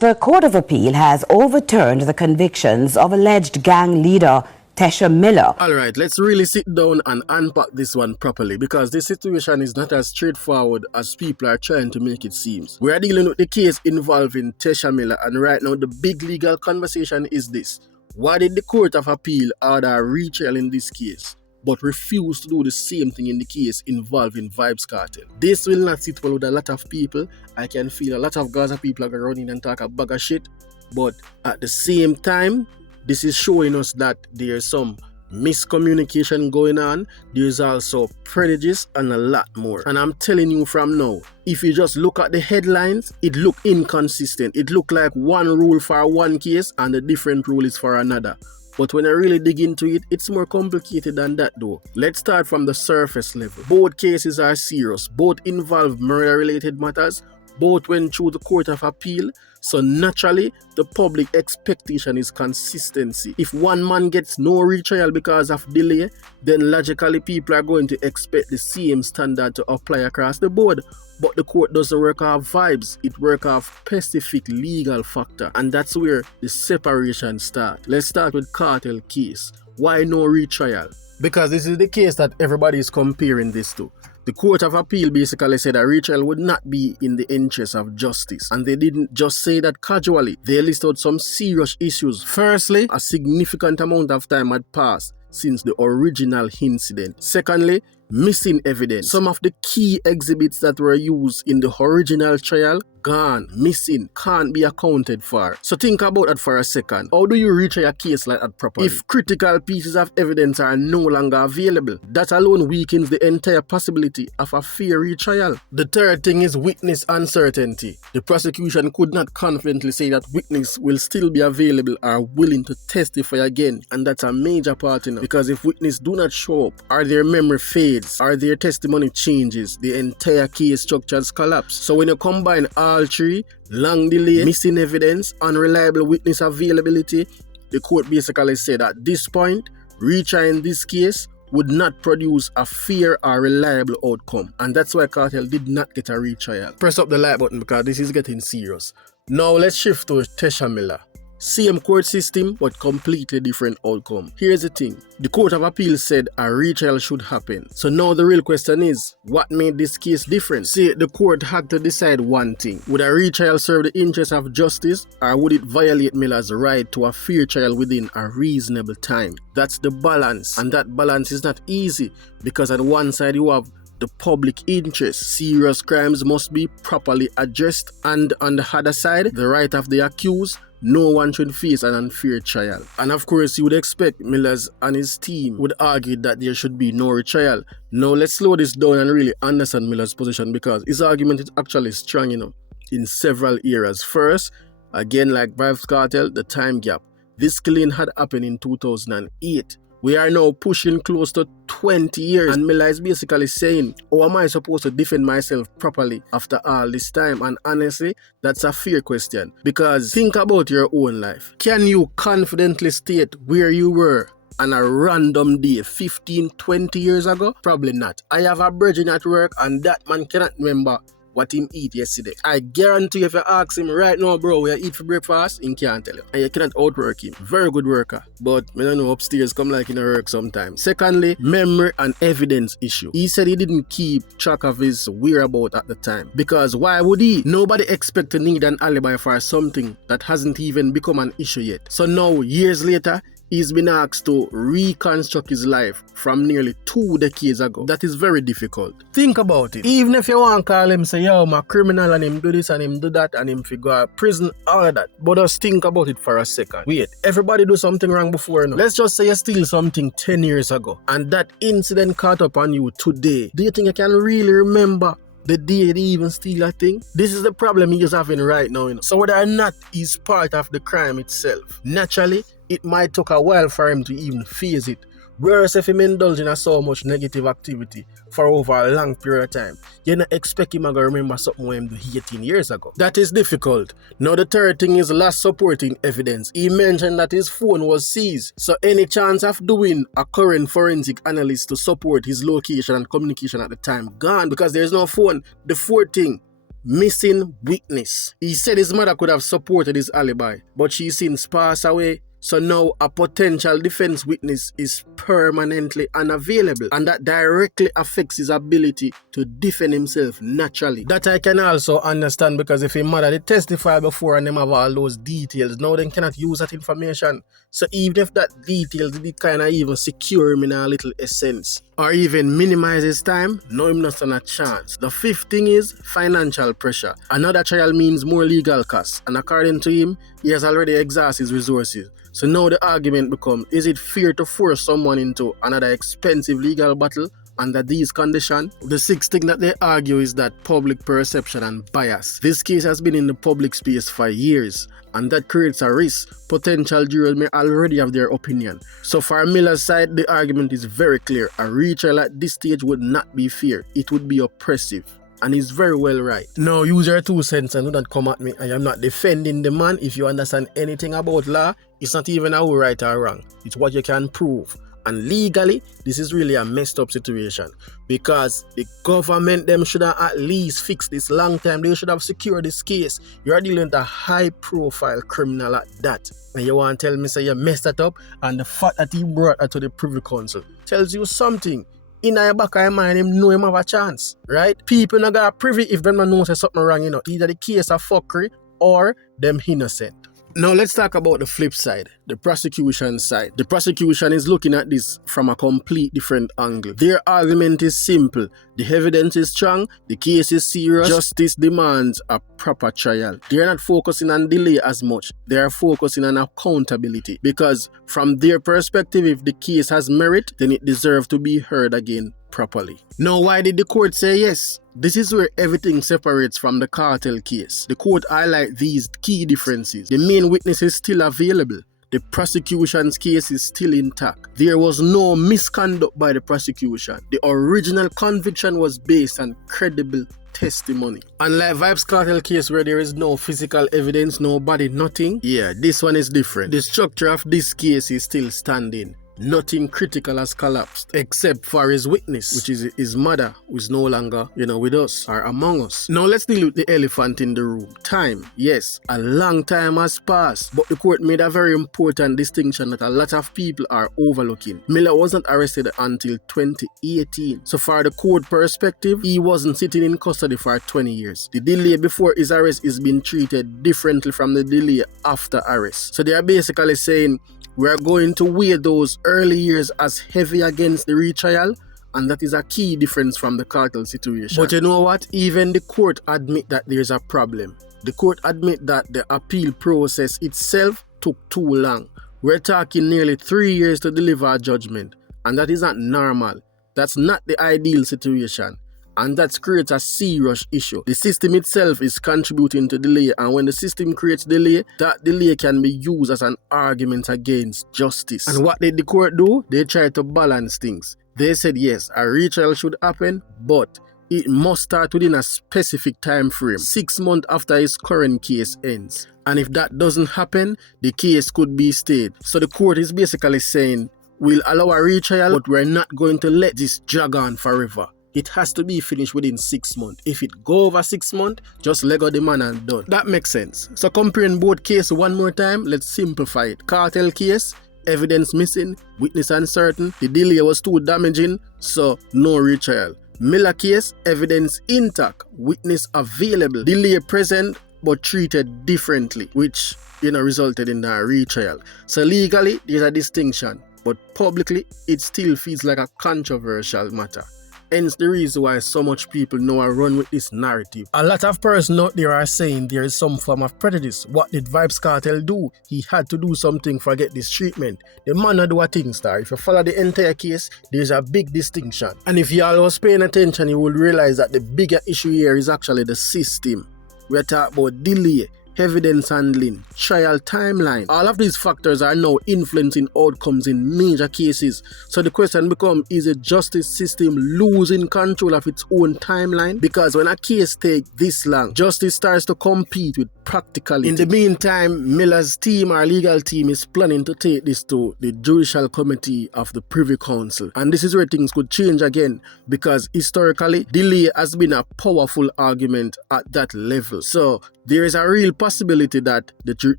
The Court of Appeal has overturned the convictions of alleged gang leader Tesha Miller. Alright, let's really sit down and unpack this one properly, because this situation is not as straightforward as people are trying to make it seem. We are dealing with the case involving Tesha Miller, and right now the big legal conversation is this. Why did the Court of Appeal order a retrial in this case, but refuse to do the same thing in the case involving Vybz Kartel? This will not sit well with a lot of people. I can feel a lot of Gaza people are going to run in and talk a bag of shit, but at the same time, this is showing us that there's some miscommunication going on. There's also prejudice and a lot more. And I'm telling you from now, if you just look at the headlines, it look inconsistent. It look like one rule for one case and a different rule is for another. But when I really dig into it, it's more complicated than that though. Let's start from the surface level. Both cases are serious. Both involve murder-related matters. Both went through the Court of Appeal. So naturally, the public expectation is consistency. If one man gets no retrial because of delay, then logically people are going to expect the same standard to apply across the board. But the court doesn't work off vibes, it works off specific legal factor. And that's where the separation starts. Let's start with Kartel case. Why no retrial? Because this is the case that everybody is comparing this to. The Court of Appeal basically said a retrial would not be in the interest of justice. And they didn't just say that casually. They listed some serious issues. Firstly, a significant amount of time had passed since the original incident. Secondly, missing evidence. Some of the key exhibits that were used in the original trial gone, missing, can't be accounted for. So think about that for a second. How do you retry a case like that properly? If critical pieces of evidence are no longer available, that alone weakens the entire possibility of a fair retrial. The third thing is witness uncertainty. The prosecution could not confidently say that witness will still be available or willing to testify again, and that's a major part in it. Because if witness do not show up, or their memory fades, or their testimony changes, the entire case structures collapse. So when you combine all three, long delay, missing evidence, unreliable witness availability, the court basically said at this point, retrying this case would not produce a fair or reliable outcome. And that's why Kartel did not get a retrial. Press up the like button because this is getting serious. Now let's shift to Tesha Miller. Same court system, but completely different outcome. Here's the thing. The Court of Appeal said a retrial should happen. So now the real question is, what made this case different? See, the court had to decide one thing. Would a retrial serve the interest of justice, or would it violate Miller's right to a fair trial within a reasonable time? That's the balance. And that balance is not easy, because on one side you have the public interest. Serious crimes must be properly addressed, and on the other side, the right of the accused. No one should face an unfair trial. And of course, you would expect Miller's and his team would argue that there should be no retrial. Now let's slow this down and really understand Miller's position, because his argument is actually strong, in several areas. First, again like Vybz Kartel, the time gap. This killing had happened in 2008. We are now pushing close to 20 years, and Miller is basically saying, how am I supposed to defend myself properly after all this time? And honestly, that's a fair question, because think about your own life. Can you confidently state where you were on a random day 15, 20 years ago? Probably not. I have a brethren at work, and that man cannot remember what him eat yesterday. I guarantee you, if you ask him right now, bro, where you eat for breakfast, he can't tell you. And you cannot outwork him. Very good worker. But I don't know, upstairs come like in a work sometimes. Secondly, memory and evidence issue. He said he didn't keep track of his whereabouts at the time. Because why would he? Nobody expect to need an alibi for something that hasn't even become an issue yet. So now, years later, he's been asked to reconstruct his life from nearly 2 decades ago. That is very difficult. Think about it. Even if you want to call him, say, yo, I'm a criminal, and him do this and him do that, and him figure prison, all of that. But just think about it for a second. Wait, everybody do something wrong before now. Let's just say you steal something 10 years ago, and that incident caught up on you today. Do you think you can really remember the day they even steal a thing? This is the problem he's having right now. So whether or not he's part of the crime itself, naturally, it might take a while for him to even face it. Whereas if him indulge in so much negative activity for over a long period of time, you don't expect him to remember something when him do 18 years ago. That is difficult. Now the third thing is last supporting evidence. He mentioned that his phone was seized. So any chance of doing a current forensic analysis to support his location and communication at the time gone, because there's no phone. The fourth thing, missing witness. He said his mother could have supported his alibi, but she since passed away. So now a potential defense witness is permanently unavailable, and that directly affects his ability to defend himself naturally. That I can also understand, because if his mother did testify before and them have all those details, now they cannot use that information. So even if that details did kind of even secure him in a little essence, or even minimize his time, no, him not stand a chance. The fifth thing is financial pressure. Another trial means more legal costs, and according to him, he has already exhausted his resources. So now the argument becomes, is it fair to force someone into another expensive legal battle under these conditions? The sixth thing that they argue is that public perception and bias. This case has been in the public space for years, and that creates a risk. Potential jurors may already have their opinion. So for Miller's side, the argument is very clear. A retrial at this stage would not be fair. It would be oppressive. And he's very well right. Now use your 2 cents and do not come at me. I am not defending the man. If you understand anything about law, it's not even how right or wrong. It's what you can prove. And legally, this is really a messed up situation, because the government them should have at least fixed this long time. They should have secured this case. You are dealing with a high profile criminal at that. And you want to tell me say you messed that up, and the fact that he brought her to the Privy Council tells you something. In your back of your mind, him know him have a chance, right? People not got privy if them not know say something wrong, you know. Either the case of fuckery or them innocent. Now let's talk about the flip side, the prosecution side. The prosecution is looking at this from a complete different angle. Their argument is simple. The evidence is strong, the case is serious, justice demands a proper trial. They are not focusing on delay as much. They are focusing on accountability, because from their perspective, if the case has merit, then it deserves to be heard again properly. Now, why did the court say yes? This is where everything separates from the cartel case. The court highlights these key differences. The main witness is still available. The prosecution's case is still intact. There was no misconduct by the prosecution. The original conviction was based on credible testimony. Unlike Vybz Kartel case where there is no physical evidence, no body, nothing, yeah, this one is different. The structure of this case is still standing. Nothing critical has collapsed except for his witness, which is his mother, who is no longer, with us or among us. Now let's deal with the elephant in the room. Time. Yes, a long time has passed, but the court made a very important distinction that a lot of people are overlooking. Miller wasn't arrested until 2018. So for the court perspective, he wasn't sitting in custody for 20 years. The delay before his arrest is being treated differently from the delay after arrest. So they are basically saying, we are going to weigh those early years as heavy against the retrial, and that is a key difference from the cartel situation. But you know what? Even the court admit that there's a problem. The court admit that the appeal process itself took too long. We're talking nearly 3 years to deliver a judgment, and that is not normal. That's not the ideal situation. And that creates a serious issue. The system itself is contributing to delay, and when the system creates delay, that delay can be used as an argument against justice. And what did the court do? They tried to balance things. They said yes, a retrial should happen, but it must start within a specific time frame, 6 months after his current case ends. And if that doesn't happen, the case could be stayed. So the court is basically saying, we'll allow a retrial, but we're not going to let this drag on forever. It has to be finished within 6 months. If it go over 6 months, just let go the man and done. That makes sense. So comparing both cases one more time, let's simplify it. Cartel case, evidence missing, witness uncertain, the delay was too damaging, so no retrial. Miller case, evidence intact, witness available, delay present but treated differently, which resulted in a retrial. So legally, there's a distinction, but publicly, it still feels like a controversial matter. Hence the reason why so much people now are run with this narrative. A lot of persons out there are saying there is some form of prejudice. What did Vybz Kartel do? He had to do something for get this treatment. The man not do a thing, star. If you follow the entire case, there's a big distinction. And if y'all was paying attention, you will realize that the bigger issue here is actually the system. We're talking about delay. evidence handling, trial timeline. All of these factors are now influencing outcomes in major cases. So the question becomes, is the justice system losing control of its own timeline? Because when a case takes this long, justice starts to compete with practicality. In the meantime, Miller's team, our legal team, is planning to take this to the Judicial Committee of the Privy Council. And this is where things could change again, because historically, delay has been a powerful argument at that level. So there is a real possibility that the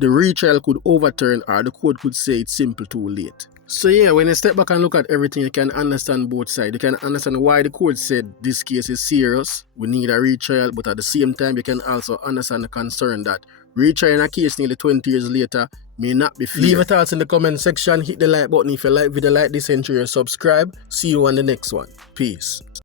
retrial could overturn, or the court could say it's simple too late. So yeah, when you step back and look at everything, you can understand both sides. You can understand why the court said this case is serious, we need a retrial, but at the same time, you can also understand the concern that retrying a case nearly 20 years later may not be fair. Leave your thoughts in the comment section, hit the like button if you like video like this, and subscribe. See you on the next one. Peace.